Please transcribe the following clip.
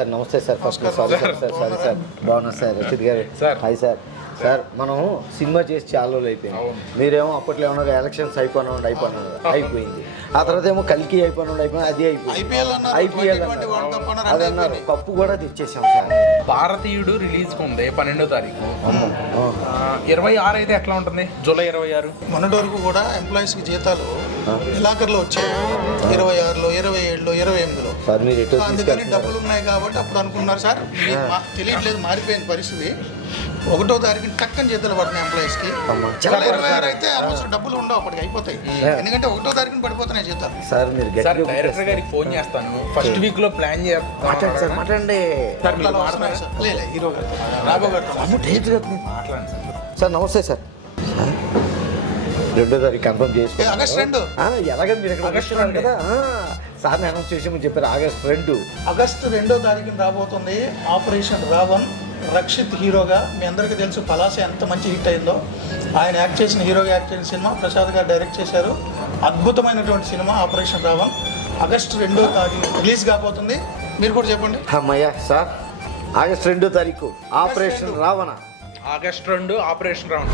Sir నమస్తే sir. First sorry sir బాగున్నా sir. Rashid గారు హాయ్ సార్. సార్ మనం సినిమా చేసి చాలా రోజులు అయిపోయింది. మీరేమో అప్పట్లో ఏమన్నా ఎలక్షన్స్ అయిపోయింది. ఆ తర్వాత ఏమో కలికి అయిపోయింది, అది అయిపోయింది. ఐపీఎల్ అది అన్నారు, కప్పు కూడా తెచ్చేసాం సార్. భారతీయుడు రిలీజ్ ఉంది 12వ తారీఖు. 26 అయితే ఎట్లా ఉంటుంది? జూలై 26 మొన్నటి వరకు కూడా ఎంప్లాయీస్కి జీతాలు నెలాఖరులో వచ్చాయి, 26లో 27లో 28లో. సార్ మీరు ఎటు అందుకని డబ్బులు ఉన్నాయి కాబట్టి అప్పుడు అనుకున్నారు సార్. తెలియట్లేదు, మారిపోయింది పరిస్థితి. 1వ తారీఖుని టక్కని జీతాలు పడుతున్నాయి ఎంప్లాయీస్కి. 26 అయితే ఆల్మోస్ట్ డబ్బులు ఉండవు, అప్పటికి అయిపోతాయి. ఎందుకంటే 1వ తారీఖుని పడిపోతున్నాయి జీతాలు. సార్ మీరు డైరెక్టర్ గారికి ఫోన్ చేస్తాను, ఫస్ట్ వీక్ లో ప్లాన్ చేస్తాను. మాట్లాడండి హీరో గారు రాబో గారు మాట్లాడండి సార్. నమస్తే సార్. 2వ తారీఖు కన్ఫర్మ్ చేసుకో. ఆగస్ట్ 2 ఎలాగ మీరు ఎక్కడ వస్తున్నారు కదా సార్ అనౌన్స్ చేసి చెప్పారు. ఆగస్ట్ 2 ఆగస్టు 2వ తారీఖున రాబోతుంది ఆపరేషన్ రావణ్. రక్షిత్ హీరోగా, మీ అందరికీ తెలుసు పలాస ఎంత మంచి హిట్ అయిందో. ఆయన యాక్ట్ చేసిన హీరోగా యాక్ట్ చేసిన సినిమా ప్రసాద్ గారు డైరెక్ట్ చేశారు. అద్భుతమైనటువంటి సినిమా ఆపరేషన్ రావణ్ ఆగస్టు 2వ తారీఖు రిలీజ్ కాబోతుంది. మీరు కూడా చెప్పండి. అమ్మయ్య సార్. ఆగస్ట్ 2వ తారీఖు operation Ravana. August 2 operation Raavan.